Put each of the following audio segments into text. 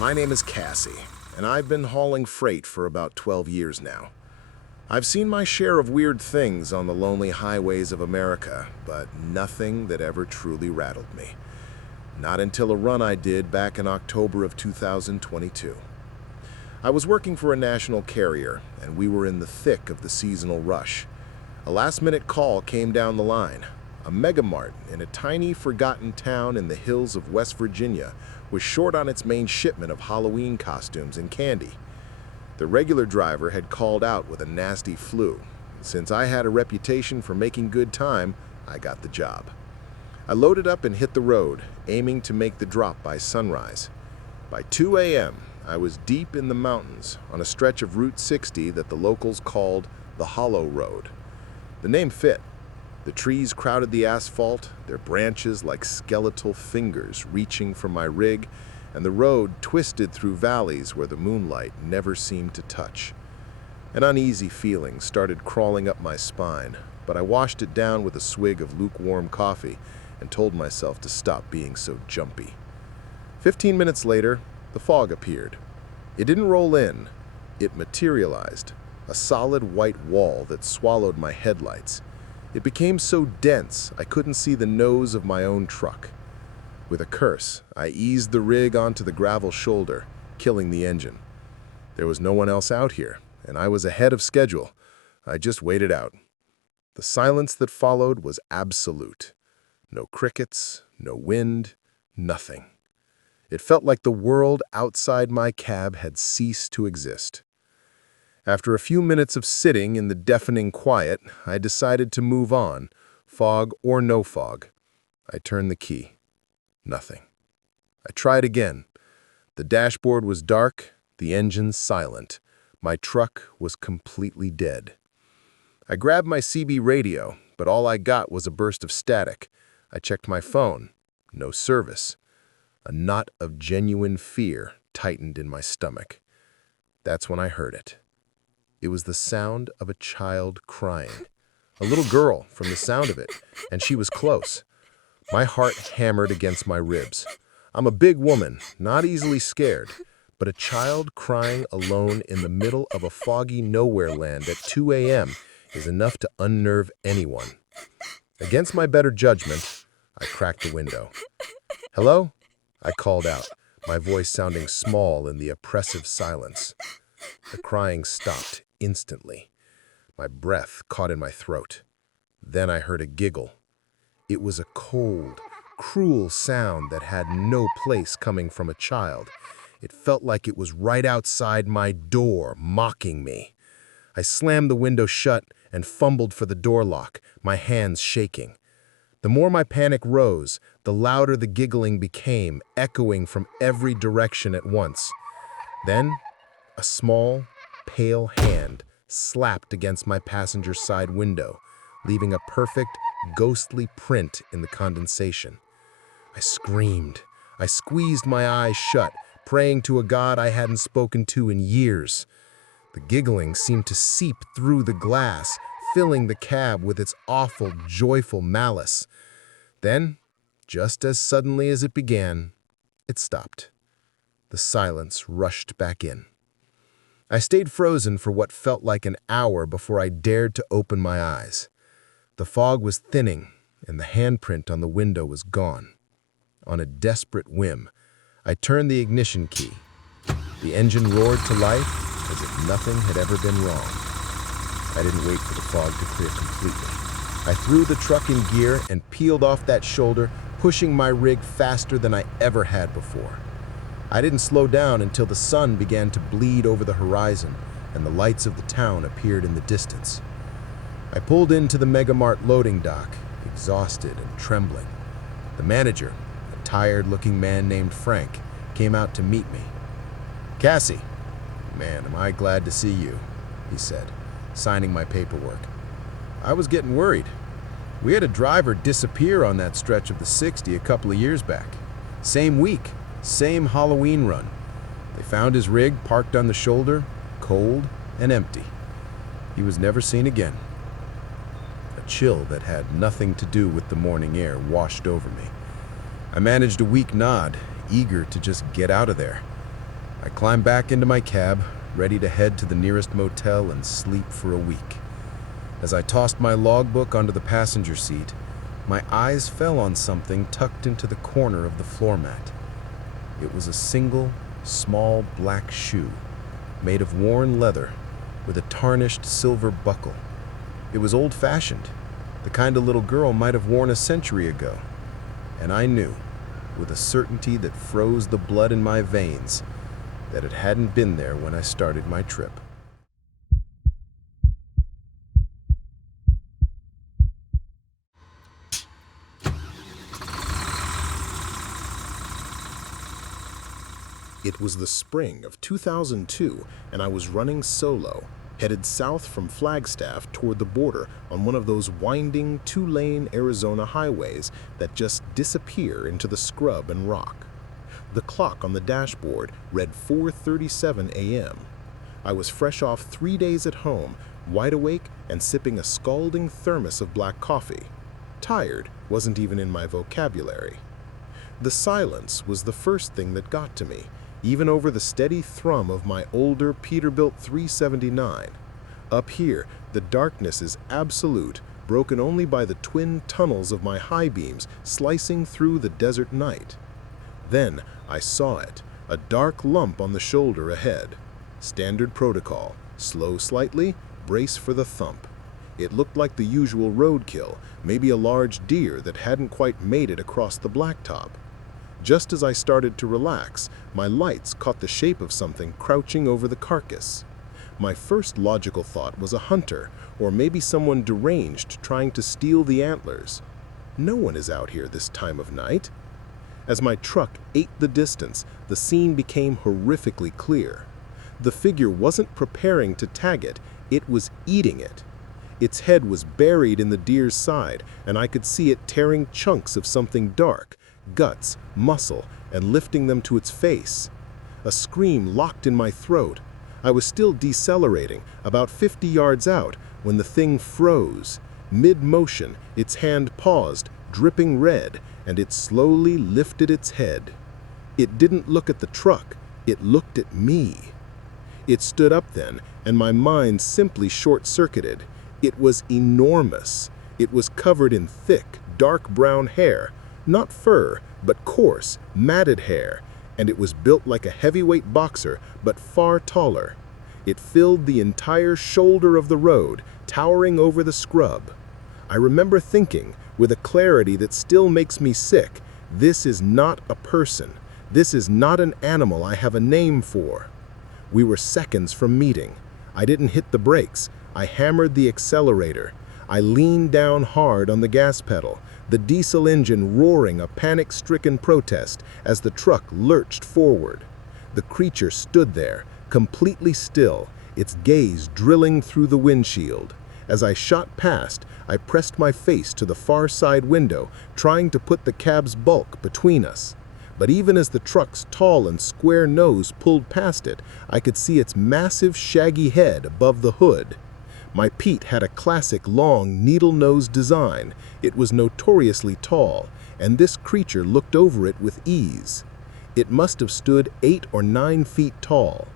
My name is Cassie, and I've been hauling freight for about 12 years now. I've seen my share of weird things on the lonely highways of America, but nothing that ever truly rattled me. Not until a run I did back in October of 2022. I was working for a national carrier, and we were in the thick of the seasonal rush. A last-minute call came down the line. A megamart in a tiny, forgotten town in the hills of West Virginia was short on its main shipment of Halloween costumes and candy. The regular driver had called out with a nasty flu. Since I had a reputation for making good time, I got the job. I loaded up and hit the road, aiming to make the drop by sunrise. By 2 a.m., I was deep in the mountains on a stretch of Route 60 that the locals called the Hallow Road. The name fit. The trees crowded the asphalt, their branches like skeletal fingers reaching for my rig, and the road twisted through valleys where the moonlight never seemed to touch. An uneasy feeling started crawling up my spine, but I washed it down with a swig of lukewarm coffee and told myself to stop being so jumpy. 15 minutes later, the fog appeared. It didn't roll in, it materialized, a solid white wall that swallowed my headlights. It became so dense I couldn't see the nose of my own truck. With a curse, I eased the rig onto the gravel shoulder, killing the engine. There was no one else out here, and I was ahead of schedule. I just waited out. The silence that followed was absolute. No crickets, no wind, nothing. It felt like the world outside my cab had ceased to exist. After a few minutes of sitting in the deafening quiet, I decided to move on, fog or no fog. I turned the key. Nothing. I tried again. The dashboard was dark, the engine silent. My truck was completely dead. I grabbed my CB radio, but all I got was a burst of static. I checked my phone. No service. A knot of genuine fear tightened in my stomach. That's when I heard it. It was the sound of a child crying. A little girl, from the sound of it, and she was close. My heart hammered against my ribs. I'm a big woman, not easily scared, but a child crying alone in the middle of a foggy nowhere land at 2 a.m. is enough to unnerve anyone. Against my better judgment, I cracked the window. "Hello?" I called out, my voice sounding small in the oppressive silence. The crying stopped instantly. My breath caught in my throat. Then I heard a giggle. It was a cold, cruel sound that had no place coming from a child. It felt like it was right outside my door, mocking me. I slammed the window shut and fumbled for the door lock, my hands shaking. The more my panic rose, the louder the giggling became, echoing from every direction at once. Then, a small, pale hand slapped against my passenger side window, leaving a perfect, ghostly print in the condensation. I screamed. I squeezed my eyes shut, praying to a God I hadn't spoken to in years. The giggling seemed to seep through the glass, filling the cab with its awful, joyful malice. Then, just as suddenly as it began, it stopped. The silence rushed back in. I stayed frozen for what felt like an hour before I dared to open my eyes. The fog was thinning, and the handprint on the window was gone. On a desperate whim, I turned the ignition key. The engine roared to life as if nothing had ever been wrong. I didn't wait for the fog to clear completely. I threw the truck in gear and peeled off that shoulder, pushing my rig faster than I ever had before. I didn't slow down until the sun began to bleed over the horizon and the lights of the town appeared in the distance. I pulled into the megamart loading dock, exhausted and trembling. The manager, a tired-looking man named Frank, came out to meet me. "Cassie, man, am I glad to see you," he said, signing my paperwork. "I was getting worried. We had a driver disappear on that stretch of the 60 a couple of years back. Same week. Same Halloween run. They found his rig parked on the shoulder, cold and empty. He was never seen again." A chill that had nothing to do with the morning air washed over me. I managed a weak nod, eager to just get out of there. I climbed back into my cab, ready to head to the nearest motel and sleep for a week. As I tossed my logbook onto the passenger seat, my eyes fell on something tucked into the corner of the floor mat. It was a single, small black shoe, made of worn leather, with a tarnished silver buckle. It was old-fashioned, the kind a little girl might have worn a century ago. And I knew, with a certainty that froze the blood in my veins, that it hadn't been there when I started my trip. It was the spring of 2002, and I was running solo, headed south from Flagstaff toward the border on one of those winding two-lane Arizona highways that just disappear into the scrub and rock. The clock on the dashboard read 4:37 a.m. I was fresh off 3 days at home, wide awake and sipping a scalding thermos of black coffee. Tired wasn't even in my vocabulary. The silence was the first thing that got to me, even over the steady thrum of my older Peterbilt 379. Up here, the darkness is absolute, broken only by the twin tunnels of my high beams slicing through the desert night. Then I saw it, a dark lump on the shoulder ahead. Standard protocol: slow slightly, brace for the thump. It looked like the usual roadkill, maybe a large deer that hadn't quite made it across the blacktop. Just as I started to relax, my lights caught the shape of something crouching over the carcass. My first logical thought was a hunter, or maybe someone deranged trying to steal the antlers. No one is out here this time of night. As my truck ate the distance, the scene became horrifically clear. The figure wasn't preparing to tag it, it was eating it. Its head was buried in the deer's side, and I could see it tearing chunks of something dark, guts, muscle, and lifting them to its face. A scream locked in my throat. I was still decelerating, about 50 yards out, when the thing froze. Mid-motion, its hand paused, dripping red, and it slowly lifted its head. It didn't look at the truck, it looked at me. It stood up then, and my mind simply short-circuited. It was enormous. It was covered in thick, dark brown hair, not fur, but coarse, matted hair, and it was built like a heavyweight boxer, but far taller. It filled the entire shoulder of the road, towering over the scrub. I remember thinking, with a clarity that still makes me sick, this is not a person. This is not an animal I have a name for. We were seconds from meeting. I didn't hit the brakes. I hammered the accelerator. I leaned down hard on the gas pedal, the diesel engine roaring a panic-stricken protest as the truck lurched forward. The creature stood there, completely still, its gaze drilling through the windshield. As I shot past, I pressed my face to the far side window, trying to put the cab's bulk between us. But even as the truck's tall and square nose pulled past it, I could see its massive, shaggy head above the hood. My Pete had a classic long, needle-nosed design. It was notoriously tall, and this creature looked over it with ease. It must have stood 8 or 9 feet tall.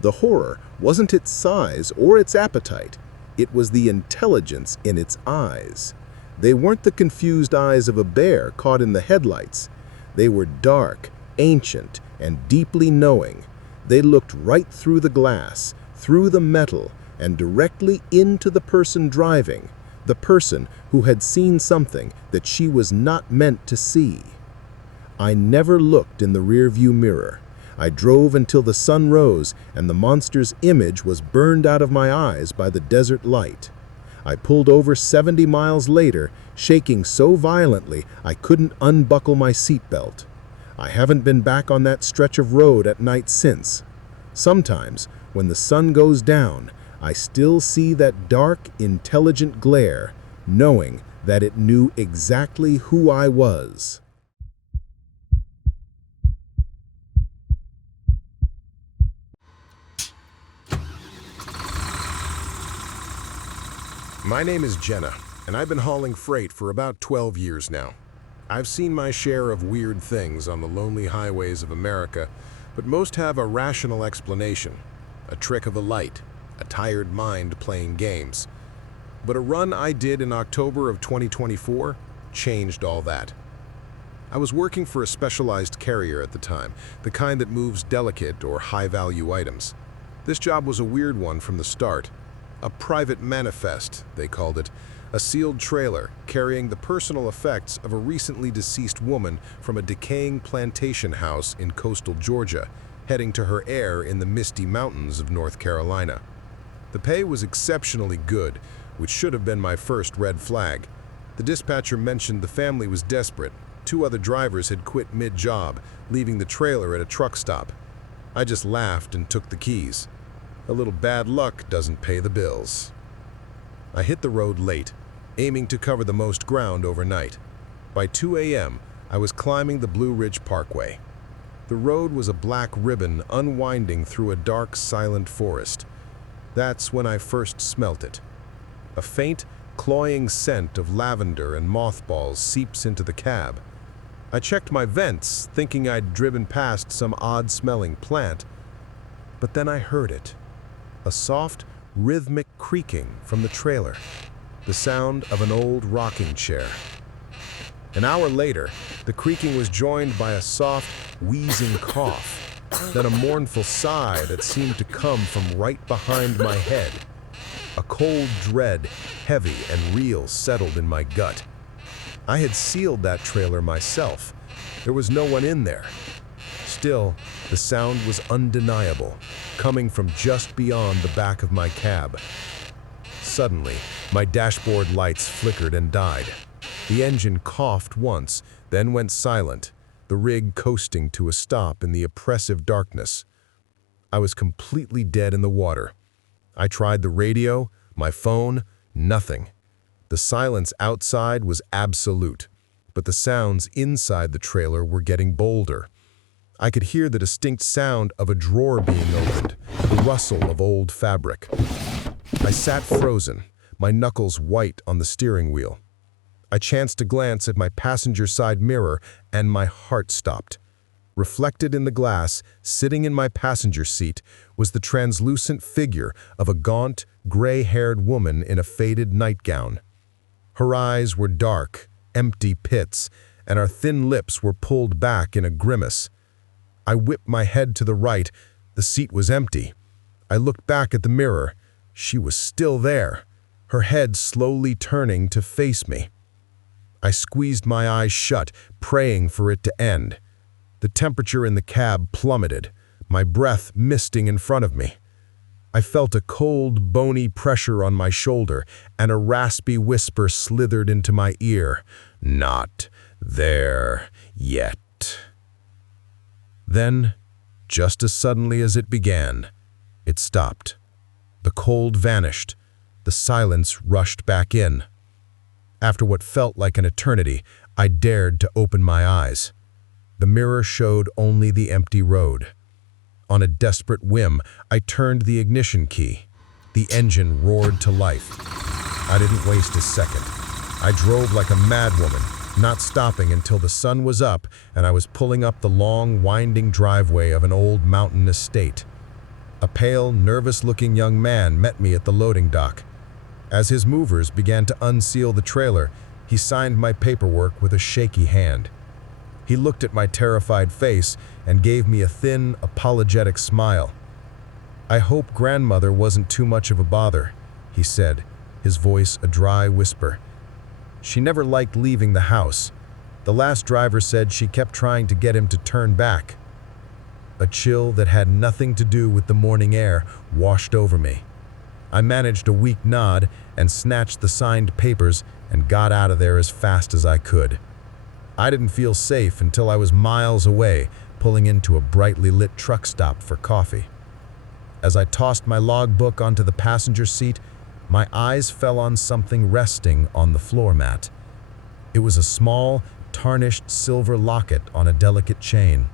The horror wasn't its size or its appetite. It was the intelligence in its eyes. They weren't the confused eyes of a bear caught in the headlights. They were dark, ancient, and deeply knowing. They looked right through the glass, through the metal, and directly into the person driving, the person who had seen something that she was not meant to see. I never looked in the rearview mirror. I drove until the sun rose and the monster's image was burned out of my eyes by the desert light. I pulled over 70 miles later, shaking so violently I couldn't unbuckle my seatbelt. I haven't been back on that stretch of road at night since. Sometimes, when the sun goes down, I still see that dark, intelligent glare, knowing that it knew exactly who I was. My name is Jenna, and I've been hauling freight for about 12 years now. I've seen my share of weird things on the lonely highways of America, but most have a rational explanation, a trick of the light, a tired mind playing games. But a run I did in October of 2024 changed all that. I was working for a specialized carrier at the time, the kind that moves delicate or high-value items. This job was a weird one from the start. A private manifest, they called it, a sealed trailer carrying the personal effects of a recently deceased woman from a decaying plantation house in coastal Georgia, heading to her heir in the misty mountains of North Carolina. The pay was exceptionally good, which should have been my first red flag. The dispatcher mentioned the family was desperate. 2 other drivers had quit mid-job, leaving the trailer at a truck stop. I just laughed and took the keys. A little bad luck doesn't pay the bills. I hit the road late, aiming to cover the most ground overnight. By 2 a.m., I was climbing the Blue Ridge Parkway. The road was a black ribbon unwinding through a dark, silent forest. That's when I first smelt it. A faint, cloying scent of lavender and mothballs seeps into the cab. I checked my vents, thinking I'd driven past some odd-smelling plant, but then I heard it. A soft, rhythmic creaking from the trailer, the sound of an old rocking chair. An hour later, the creaking was joined by a soft, wheezing cough, then a mournful sigh that seemed to come from right behind my head. A cold dread, heavy and real, settled in my gut. I had sealed that trailer myself. There was no one in there. Still, the sound was undeniable, coming from just beyond the back of my cab. Suddenly, my dashboard lights flickered and died. The engine coughed once, then went silent, the rig coasting to a stop in the oppressive darkness. I was completely dead in the water. I tried the radio, my phone, nothing. The silence outside was absolute, but the sounds inside the trailer were getting bolder. I could hear the distinct sound of a drawer being opened, the rustle of old fabric. I sat frozen, my knuckles white on the steering wheel. I chanced to glance at my passenger side mirror, and my heart stopped. Reflected in the glass, sitting in my passenger seat, was the translucent figure of a gaunt, gray-haired woman in a faded nightgown. Her eyes were dark, empty pits, and her thin lips were pulled back in a grimace. I whipped my head to the right. The seat was empty. I looked back at the mirror. She was still there, her head slowly turning to face me. I squeezed my eyes shut, praying for it to end. The temperature in the cab plummeted, my breath misting in front of me. I felt a cold, bony pressure on my shoulder, and a raspy whisper slithered into my ear. "Not there yet." Then, just as suddenly as it began, it stopped. The cold vanished. The silence rushed back in. After what felt like an eternity, I dared to open my eyes. The mirror showed only the empty road. On a desperate whim, I turned the ignition key. The engine roared to life. I didn't waste a second. I drove like a madwoman, not stopping until the sun was up and I was pulling up the long, winding driveway of an old mountain estate. A pale, nervous-looking young man met me at the loading dock. As his movers began to unseal the trailer, he signed my paperwork with a shaky hand. He looked at my terrified face and gave me a thin, apologetic smile. "I hope grandmother wasn't too much of a bother," he said, his voice a dry whisper. "She never liked leaving the house. The last driver said she kept trying to get him to turn back." A chill that had nothing to do with the morning air washed over me. I managed a weak nod and snatched the signed papers and got out of there as fast as I could. I didn't feel safe until I was miles away, pulling into a brightly lit truck stop for coffee. As I tossed my logbook onto the passenger seat, my eyes fell on something resting on the floor mat. It was a small, tarnished silver locket on a delicate chain.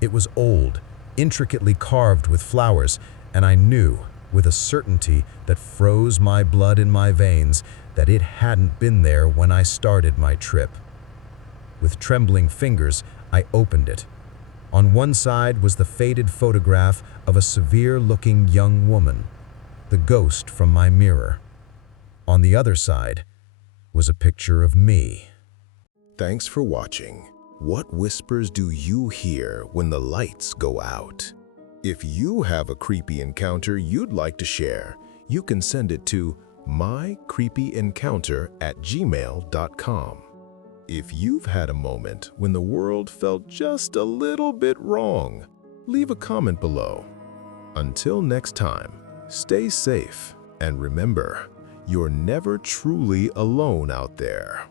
It was old, intricately carved with flowers, and I knew, with a certainty that froze my blood in my veins, that it hadn't been there when I started my trip. With trembling fingers, I opened it. On one side was the faded photograph of a severe-looking young woman, the ghost from my mirror. On the other side was a picture of me. Thanks for watching. What whispers do you hear when the lights go out? If you have a creepy encounter you'd like to share, you can send it to mycreepyencounter@gmail.com. If you've had a moment when the world felt just a little bit wrong, leave a comment below. Until next time, stay safe and remember, you're never truly alone out there.